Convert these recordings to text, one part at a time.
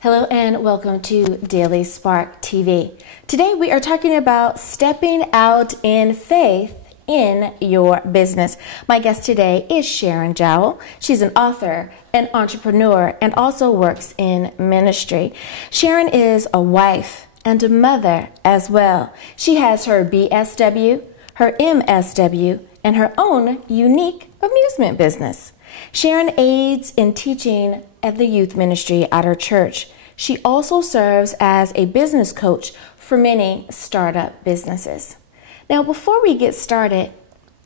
Hello and welcome to Daily Spark TV. Today we are talking about stepping out in faith in your business. My guest today is Sharon Gel. She's an author, an entrepreneur, and also works in ministry. Sharon is a wife and a mother as well. She has her BSW, her MSW, and her own unique amusement business. Sharon aids in teaching at the youth ministry at her church. She also serves as a business coach for many startup businesses. Now, before we get started,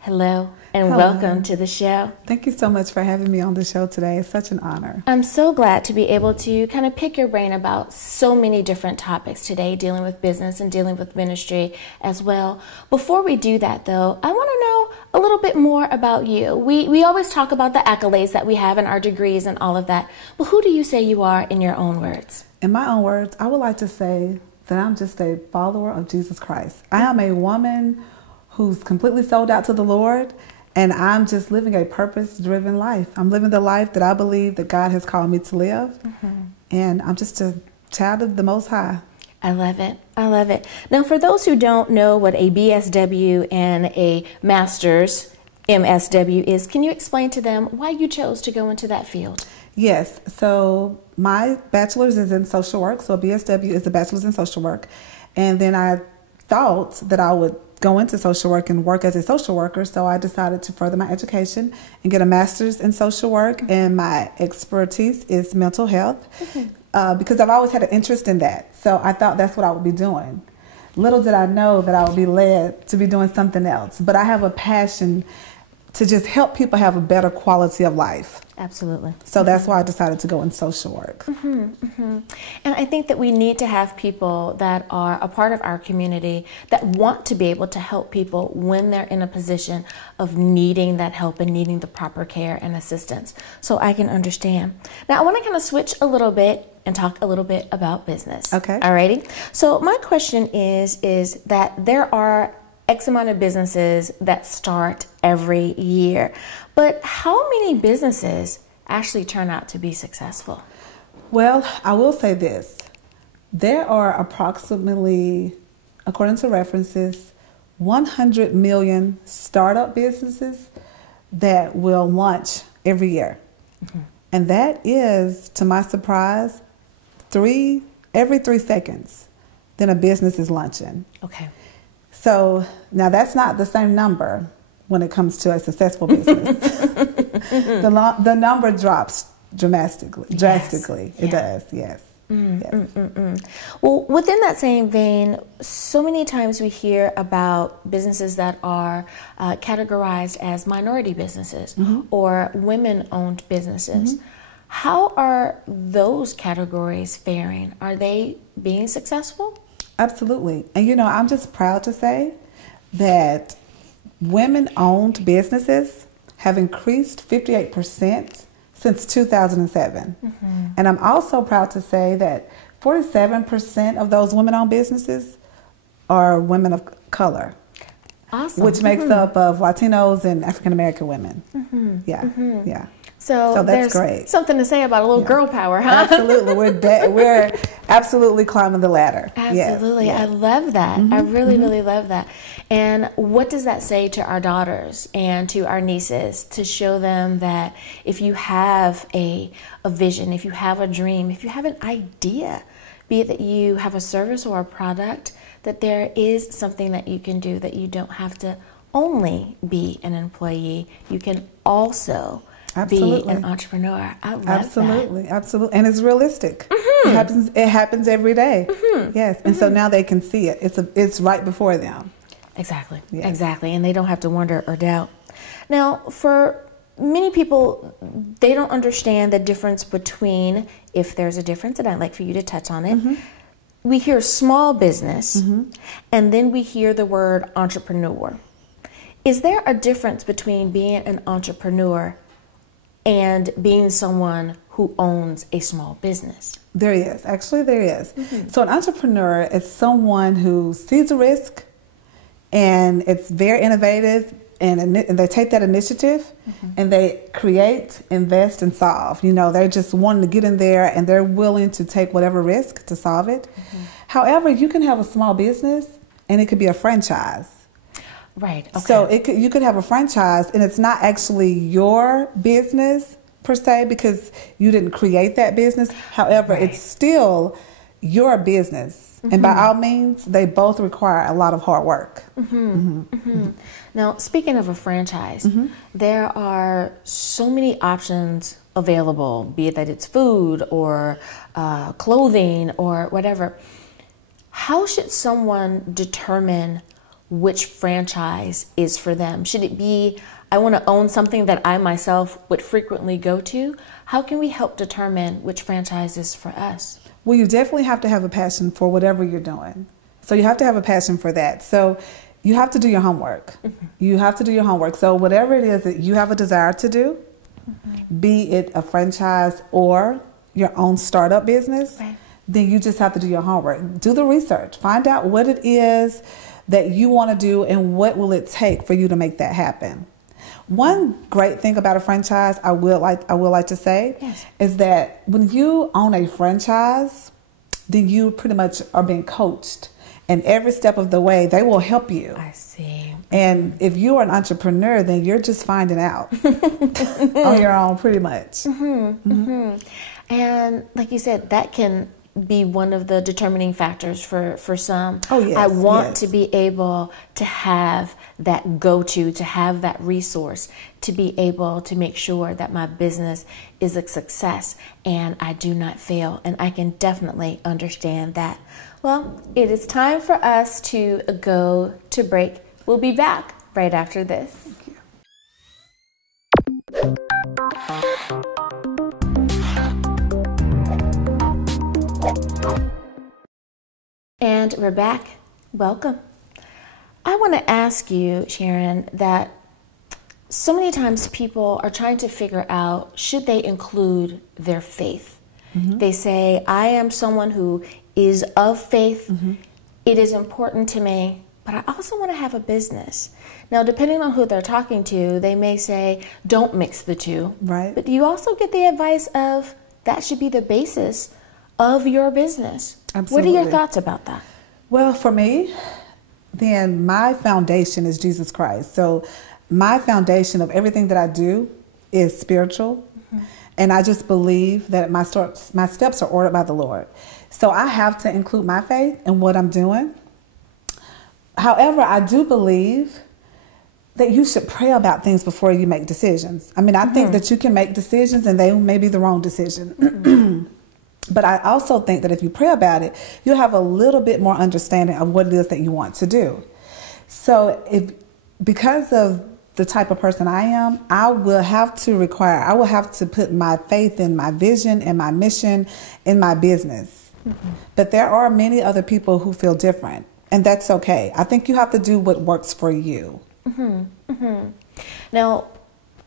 hello and welcome to the show. Thank you so much for having me on the show today. It's such an honor. I'm so glad to be able to kind of pick your brain about so many different topics today, dealing with business and dealing with ministry as well. Before we do that, though, I want to know a little bit more about you. We always talk about the accolades that we have and our degrees and all of that, but who do you say you are in your own words? In my own words, I would like to say that I'm just a follower of Jesus Christ. I am a woman who's completely sold out to the Lord, and I'm just living a purpose-driven life. I'm living the life that I believe that God has called me to live, and I'm just a child of the Most High. I love it. I love it. Now, for those who don't know what a BSW and a Master's MSW is, can you explain to them why you chose to go into that field? Yes. So my bachelor's is in social work. So a BSW is a bachelor's in social work. And then I thought that I would go into social work and work as a social worker. So I decided to further my education and get a master's in social work. And my expertise is mental health because I've always had an interest in that. So I thought that's what I would be doing. Little did I know that I would be led to be doing something else. But I have a passion to just help people have a better quality of life. Absolutely. So that's why I decided to go in social work. And I think that we need to have people that are a part of our community that want to be able to help people when they're in a position of needing that help and needing the proper care and assistance. So I can understand. Now I want to kind of switch a little bit and talk a little bit about business. Okay. Alrighty. So my question is that there are X amount of businesses that start every year. But how many businesses actually turn out to be successful? Well, I will say this. There are approximately, according to references, 100 million startup businesses that will launch every year. And that is, to my surprise, every 3 seconds, then a business is launching. Okay. So now that's not the same number when it comes to a successful business. The number drops drastically. It does, yes. Well, within that same vein, so many times we hear about businesses that are categorized as minority businesses or women-owned businesses. How are those categories faring? Are they being successful? Absolutely. And you know, I'm just proud to say that women-owned businesses have increased 58% since 2007. And I'm also proud to say that 47% of those women-owned businesses are women of color. Awesome. Which makes up of Latinos and African-American women. Yeah. So that's there's great. Something to say about a little girl power, huh? Absolutely. We're absolutely climbing the ladder. Absolutely. Yes. I love that. I really, really love that. And what does that say to our daughters and to our nieces to show them that if you have a vision, if you have a dream, if you have an idea, be it that you have a service or a product, that there is something that you can do, that you don't have to only be an employee. You can also be an entrepreneur. I love that. Absolutely. And it's realistic. It happens every day. Yes. And so now they can see it. It's right before them. Exactly. Yes. Exactly. And they don't have to wonder or doubt. Now, for many people, they don't understand the difference between, if there's a difference, and I'd like for you to touch on it, we hear small business, and then we hear the word entrepreneur. Is there a difference between being an entrepreneur and being someone who owns a small business? There is. Actually, there is. So an entrepreneur is someone who sees a risk and it's very innovative, and they take that initiative and they create, invest, and solve. You know, they're just wanting to get in there and they're willing to take whatever risk to solve it. However, you can have a small business and it could be a franchise. Right. Okay. So you could have a franchise and it's not actually your business per se because you didn't create that business. However, it's still your business. And by all means, they both require a lot of hard work. Now, speaking of a franchise, there are so many options available, be it that it's food or clothing or whatever. How should someone determine which franchise is for them? Should it be, I want to own something that I myself would frequently go to? How can we help determine which franchise is for us? Well, you definitely have to have a passion for whatever you're doing. So you have to have a passion for that. So you have to do your homework. You have to do your homework. So whatever it is that you have a desire to do, be it a franchise or your own startup business, then you just have to do your homework. Do the research. Find out what it is that you want to do and what will it take for you to make that happen. One great thing about a franchise, I would like to say, is that when you own a franchise, then you pretty much are being coached, and every step of the way they will help you. I see. And if you are an entrepreneur, then you're just finding out on your own, pretty much. And like you said, that can be one of the determining factors for some. Oh, yes. I want to be able to have that go-to, to have that resource, to be able to make sure that my business is a success and I do not fail. And I can definitely understand that. Well, it is time for us to go to break. We'll be back right after this. Thank you. And we're back. Welcome. I want to ask you, Sharon, that so many times people are trying to figure out, should they include their faith? They say, I am someone who is of faith. It is important to me, but I also want to have a business. Now, depending on who they're talking to, they may say, don't mix the two. Right. But you also get the advice of, that should be the basis of your business. Absolutely. What are your thoughts about that? Well, for me, then my foundation is Jesus Christ. So my foundation of everything that I do is spiritual. And I just believe that my steps are ordered by the Lord. So I have to include my faith in what I'm doing. However, I do believe that you should pray about things before you make decisions. I mean, I think that you can make decisions and they may be the wrong decision. But I also think that if you pray about it, you'll have a little bit more understanding of what it is that you want to do. So because of the type of person I am, I will have to put my faith in my vision and my mission in my business. But there are many other people who feel different, and that's okay. I think you have to do what works for you. Now,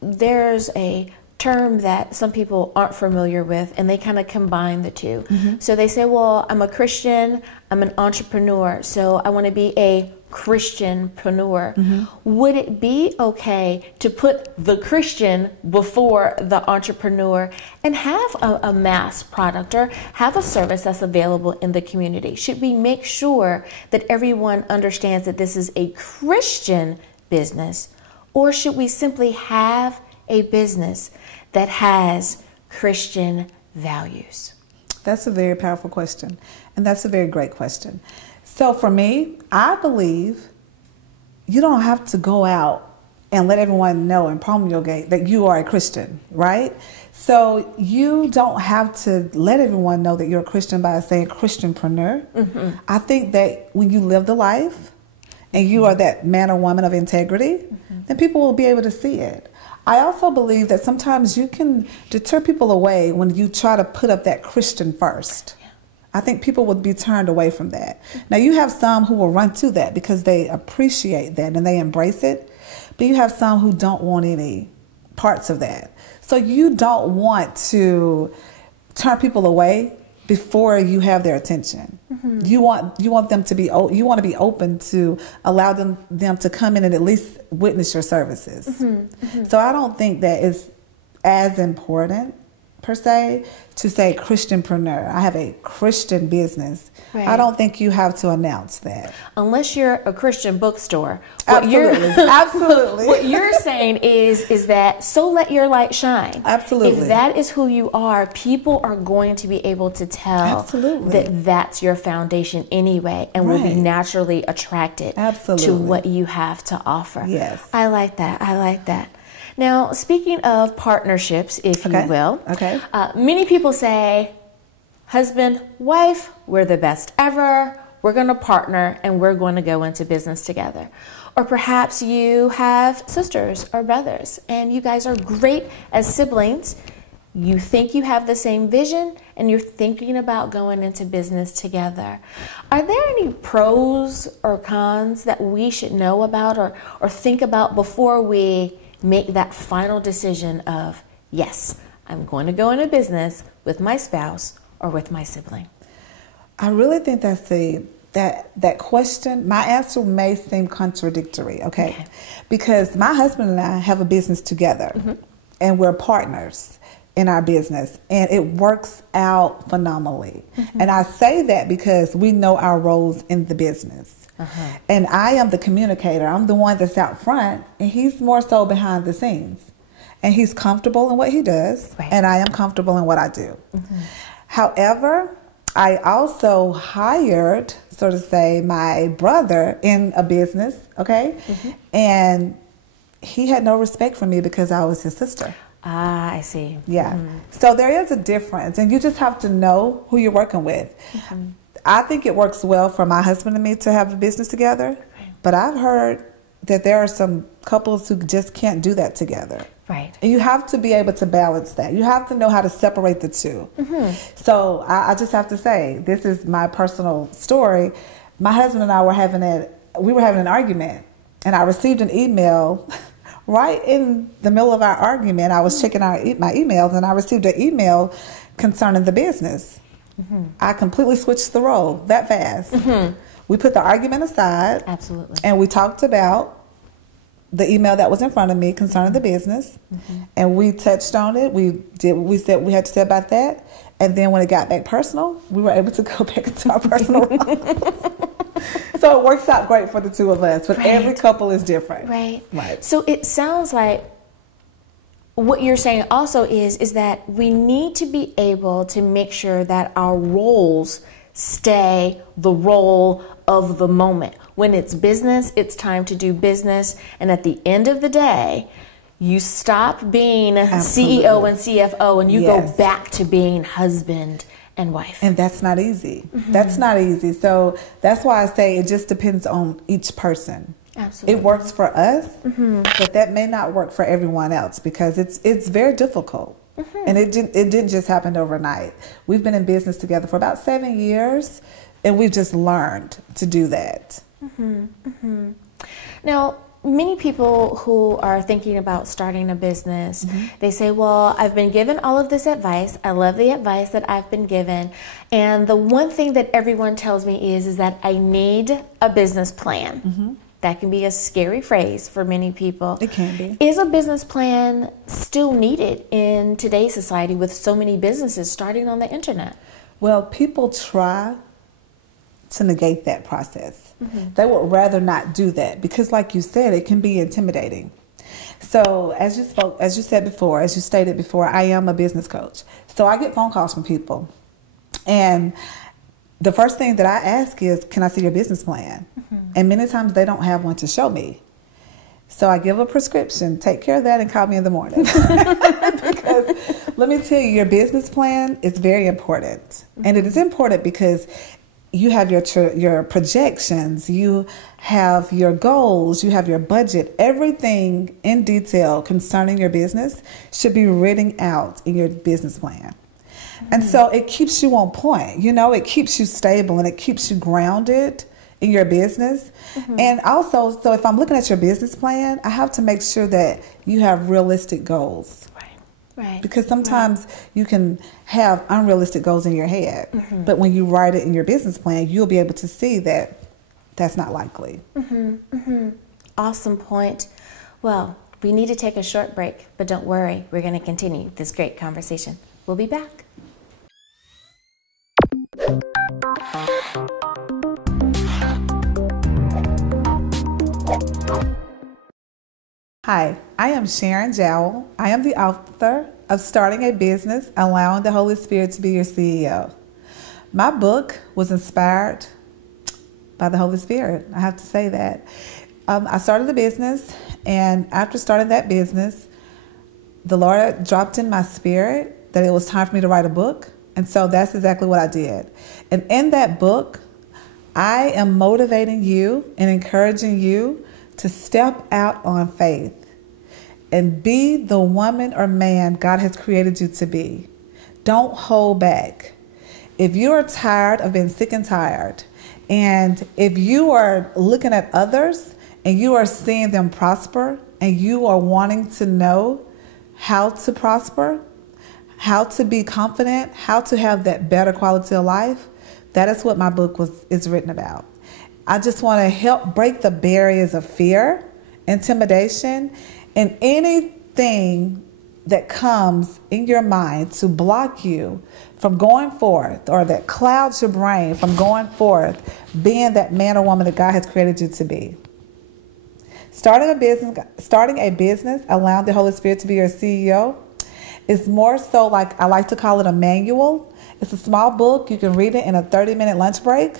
there's a term that some people aren't familiar with, and they kind of combine the two. So they say, well, I'm a Christian, I'm an entrepreneur, so I want to be a Christianpreneur. Would it be okay to put the Christian before the entrepreneur and have a mass product or have a service that's available in the community? Should we make sure that everyone understands that this is a Christian business, or should we simply have a business that has Christian values? That's a very powerful question, and that's a very great question. So for me, I believe you don't have to go out and let everyone know and promulgate that you are a Christian, right? So you don't have to let everyone know that you're a Christian by saying Christianpreneur. I think that when you live the life and you are that man or woman of integrity, then people will be able to see it. I also believe that sometimes you can deter people away when you try to put up that Christian first. I think people would be turned away from that. Now, you have some who will run to that because they appreciate that and they embrace it, but you have some who don't want any parts of that. So you don't want to turn people away before you have their attention. You want them to be, you want to be open to allow them to come in and at least witness your services. So I don't think that it's as important per se to say Christianpreneur. I have a Christian business. Right. I don't think you have to announce that. Unless you're a Christian bookstore. Absolutely. Absolutely. What you're saying is that so let your light shine. Absolutely. If that is who you are, people are going to be able to tell that that's your foundation anyway and will be naturally attracted to what you have to offer. Yes. I like that. I like that. Now, speaking of partnerships, if you will, many people say, husband, wife, we're the best ever. We're going to partner and we're going to go into business together. Or perhaps you have sisters or brothers and you guys are great as siblings. You think you have the same vision and you're thinking about going into business together. Are there any pros or cons that we should know about or think about before we make that final decision of, yes, I'm going to go into business with my spouse or with my sibling? I really think that's that question, my answer may seem contradictory, okay? Because my husband and I have a business together and we're partners in our business and it works out phenomenally. And I say that because we know our roles in the business. And I am the communicator. I'm the one that's out front and he's more so behind the scenes. And he's comfortable in what he does and I am comfortable in what I do. However, I also hired, so to say, my brother in a business, and he had no respect for me because I was his sister. Ah, I see. Yeah. So there is a difference and you just have to know who you're working with. I think it works well for my husband and me to have a business together, but I've heard that there are some couples who just can't do that together. Right. And you have to be able to balance that. You have to know how to separate the two. So I just have to say, this is my personal story. My husband and I were having an argument, and I received an email right in the middle of our argument. I was checking my emails, and I received an email concerning the business. I completely switched the role that fast. We put the argument aside. Absolutely. And we talked about the email that was in front of me concerning the business. And we touched on it. We did what we said we had to say about that. And then when it got back personal, we were able to go back into our personal roles. So it works out great for the two of us. But every couple is different. Right. So it sounds like what you're saying also is that we need to be able to make sure that our roles stay the role of the moment. When it's business, it's time to do business. And at the end of the day, you stop being CEO and CFO and you go back to being husband and wife. And that's not easy. That's not easy. So that's why I say it just depends on each person. Absolutely. It works for us, but that may not work for everyone else because it's very difficult. And it didn't just happen overnight. We've been in business together for about 7 years, and we've just learned to do that. Now, many people who are thinking about starting a business, they say, well, I've been given all of this advice. I love the advice that I've been given. And the one thing that everyone tells me is that I need a business plan. That can be a scary phrase for many people. It can be. Is a business plan still needed in today's society with so many businesses starting on the internet? Well, people try to negate that process. They would rather not do that because, like you said, it can be intimidating. So as you stated before, I am a business coach. So I get phone calls from people, and the first thing that I ask is, can I see your business plan? And many times they don't have one to show me. So I give a prescription, take care of that and call me in the morning. Because let me tell you, your business plan is very important. And it is important because you have your projections, you have your goals, you have your budget. Everything in detail concerning your business should be written out in your business plan. And so it keeps you on point, you know, it keeps you stable and it keeps you grounded in your business. And also, so if I'm looking at your business plan, I have to make sure that you have realistic goals. Right. Because sometimes you can have unrealistic goals in your head, but when you write it in your business plan, you'll be able to see that that's not likely. Awesome point. Well, we need to take a short break, but don't worry, we're going to continue this great conversation. We'll be back. Hi, I am Sharon Gel. I am the author of Starting a Business, Allowing the Holy Spirit to be Your CEO. My book was inspired by the Holy Spirit. I have to say that. I started a business, and after starting that business, the Lord dropped in my spirit that it was time for me to write a book. And so that's exactly what I did. And in that book, I am motivating you and encouraging you to step out on faith and be the woman or man God has created you to be. Don't hold back. If you are tired of being sick and tired, and if you are looking at others and you are seeing them prosper and you are wanting to know how to prosper, how to be confident, how to have that better quality of life, that is what my book is written about. I just want to help break the barriers of fear, intimidation, and anything that comes in your mind to block you from going forth, or that clouds your brain from going forth, being that man or woman that God has created you to be. Starting a business, allowing the Holy Spirit to be your CEO, is more so like, I like to call it a manual. It's a small book. You can read it in a 30-minute lunch break.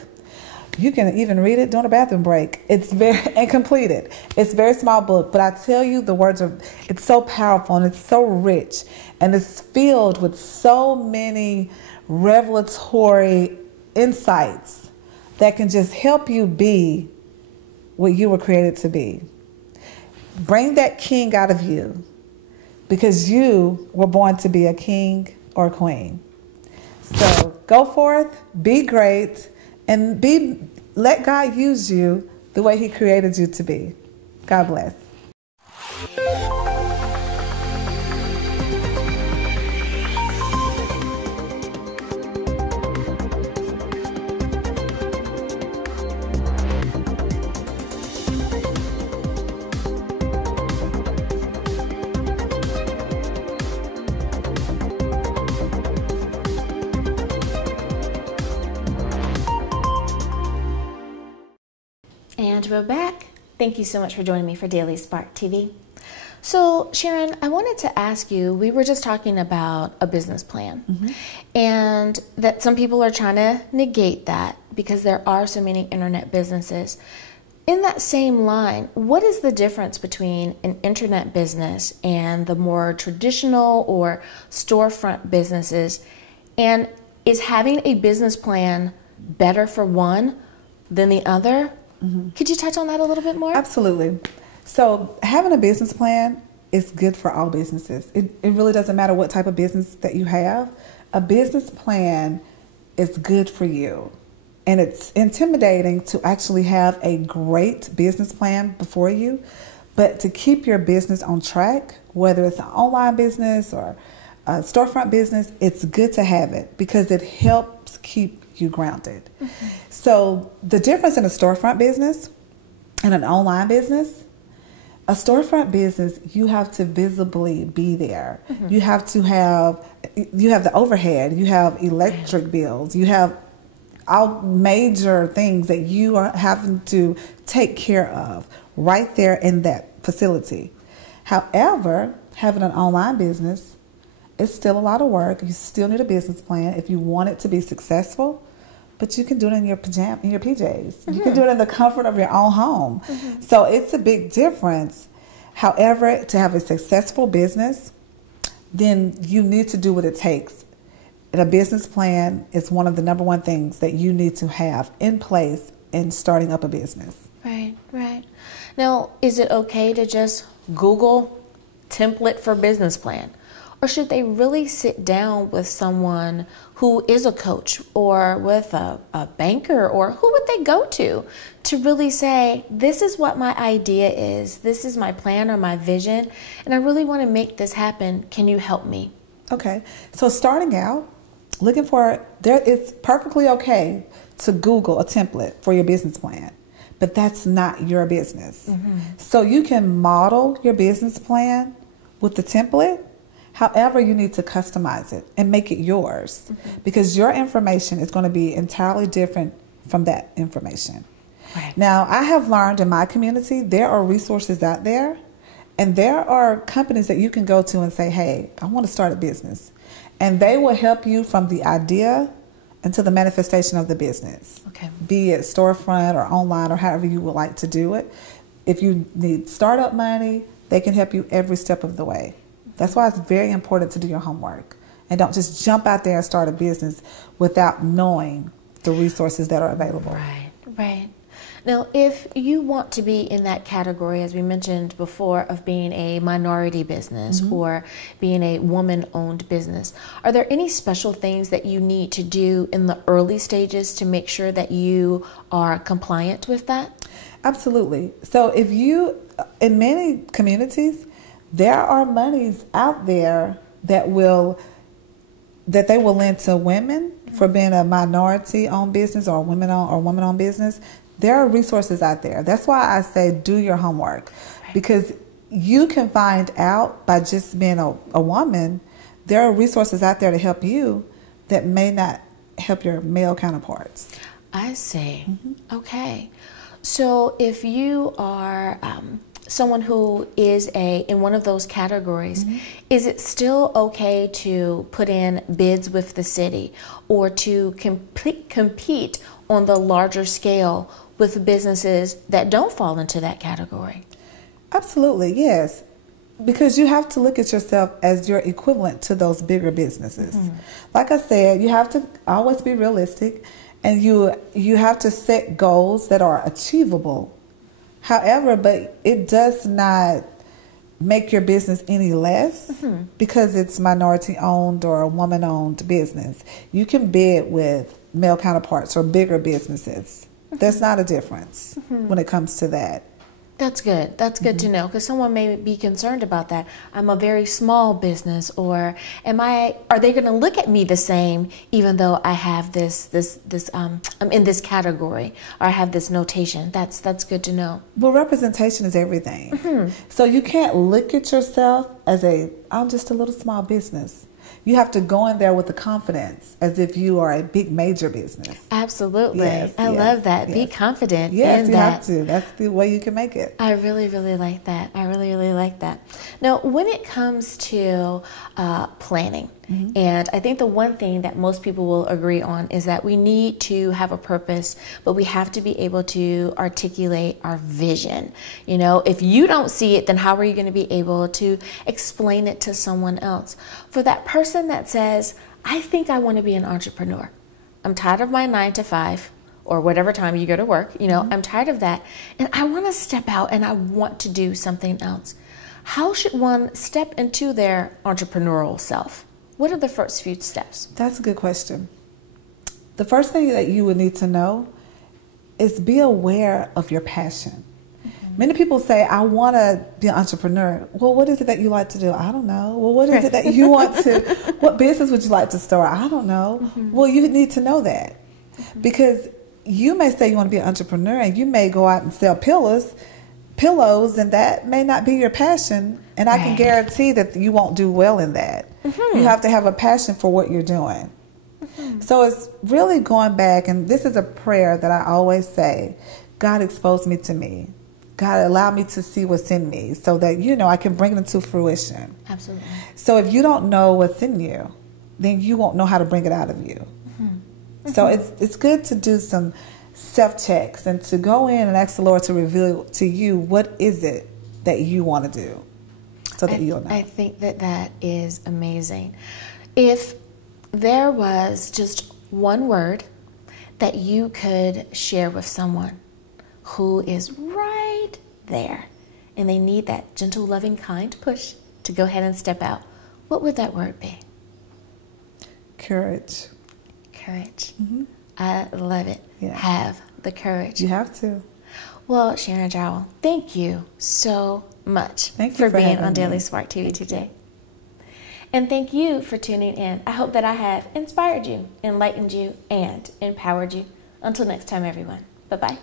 You can even read it during a bathroom break. It's and complete it. It's a very small book, but I tell you, it's so powerful and it's so rich, and it's filled with so many revelatory insights that can just help you be what you were created to be. Bring that king out of you, because you were born to be a king or a queen. So go forth, be great, and let God use you the way He created you to be. God bless. And we're back. Thank you so much for joining me for Daily Spark TV. So, Sharon, I wanted to ask you, we were just talking about a business plan, and that some people are trying to negate that because there are so many internet businesses. In that same line, what is the difference between an internet business and the more traditional or storefront businesses? And is having a business plan better for one than the other? Could you touch on that a little bit more? Absolutely. So having a business plan is good for all businesses. It really doesn't matter what type of business that you have. A business plan is good for you. And it's intimidating to actually have a great business plan before you, but to keep your business on track, whether it's an online business or a storefront business, it's good to have it because it helps keep you grounded. So the difference in a storefront business and an online business, a storefront business, you have to visibly be there. You have the overhead, you have electric bills, you have all major things that you are having to take care of right there in that facility. However, having an online business, it's still a lot of work. You still need a business plan if you want it to be successful, but you can do it in your PJs. You can do it in the comfort of your own home. So it's a big difference. However, to have a successful business, then you need to do what it takes. And a business plan is one of the number one things that you need to have in place in starting up a business. Right, right. Now, is it okay to just Google template for business plan? Or should they really sit down with someone who is a coach or with a banker, or who would they go to really say, this is what my idea is, this is my plan or my vision, and I really want to make this happen. Can you help me? Okay, so starting out, it's perfectly okay to Google a template for your business plan, but that's not your business. So you can model your business plan with the template. However, you need to customize it and make it yours, because your information is going to be entirely different from that information. Right. Now, I have learned in my community, there are resources out there, and there are companies that you can go to and say, hey, I want to start a business. And they will help you from the idea until the manifestation of the business. Okay. Be it storefront or online or however you would like to do it. If you need startup money, they can help you every step of the way. That's why it's very important to do your homework. And don't just jump out there and start a business without knowing the resources that are available. Right, right. Now, if you want to be in that category, as we mentioned before, of being a minority business or being a woman-owned business, are there any special things that you need to do in the early stages to make sure that you are compliant with that? Absolutely. So in many communities, there are monies out there that they will lend to women for being a minority-owned business or a woman-owned business. There are resources out there. That's why I say do your homework, because you can find out by just being a woman. There are resources out there to help you that may not help your male counterparts. I see. Okay. So if you are someone who is in one of those categories, is it still okay to put in bids with the city or to compete on the larger scale with businesses that don't fall into that category? Absolutely, yes. Because you have to look at yourself as your equivalent to those bigger businesses. Like I said, you have to always be realistic, and you have to set goals that are achievable. However, but it does not make your business any less because it's minority owned or a woman owned business. You can bid with male counterparts or bigger businesses. There's not a difference when it comes to that. That's good. That's good to know, because someone may be concerned about that. I'm a very small business, or are they going to look at me the same even though I have I'm in this category, or I have this notation? That's good to know. Well, representation is everything. So you can't look at yourself as I'm just a little small business. You have to go in there with the confidence as if you are a big major business. Absolutely. Yes, I love that. Be confident in that. Yes, you have to. That's the way you can make it. I really, really like that. I really, really like that. Now, when it comes to planning, and I think the one thing that most people will agree on is that we need to have a purpose, but we have to be able to articulate our vision. You know, if you don't see it, then how are you going to be able to explain it to someone else? For that person that says, I think I want to be an entrepreneur. I'm tired of my 9 to 5 or whatever time you go to work. You know, I'm tired of that, and I want to step out and I want to do something else. How should one step into their entrepreneurial self? What are the first few steps? That's a good question. The first thing that you would need to know is be aware of your passion. Many people say, I want to be an entrepreneur. Well, what is it that you like to do? I don't know. Well, what is it that you want to, what business would you like to start? I don't know. Well, you need to know that, because you may say you want to be an entrepreneur and you may go out and sell pillows, and that may not be your passion. And I can guarantee that you won't do well in that. You have to have a passion for what you're doing. So it's really going back, and this is a prayer that I always say, God expose me to me. God allow me to see what's in me so that, I can bring it into fruition. Absolutely. So if you don't know what's in you, then you won't know how to bring it out of you. So it's good to do some self-checks and to go in and ask the Lord to reveal to you what is it that you want to do, so that you'll know. I think that is amazing. If there was just one word that you could share with someone who is right there and they need that gentle, loving, kind push to go ahead and step out, what would that word be? Courage. Courage. Mm-hmm. I love it. Yeah. Have the courage. You have to. Well, Sharon Gel, thank you so much for being having on Daily me. Spark TV Thank today. you. And thank you for tuning in. I hope that I have inspired you, enlightened you, and empowered you. Until next time, everyone. Bye-bye.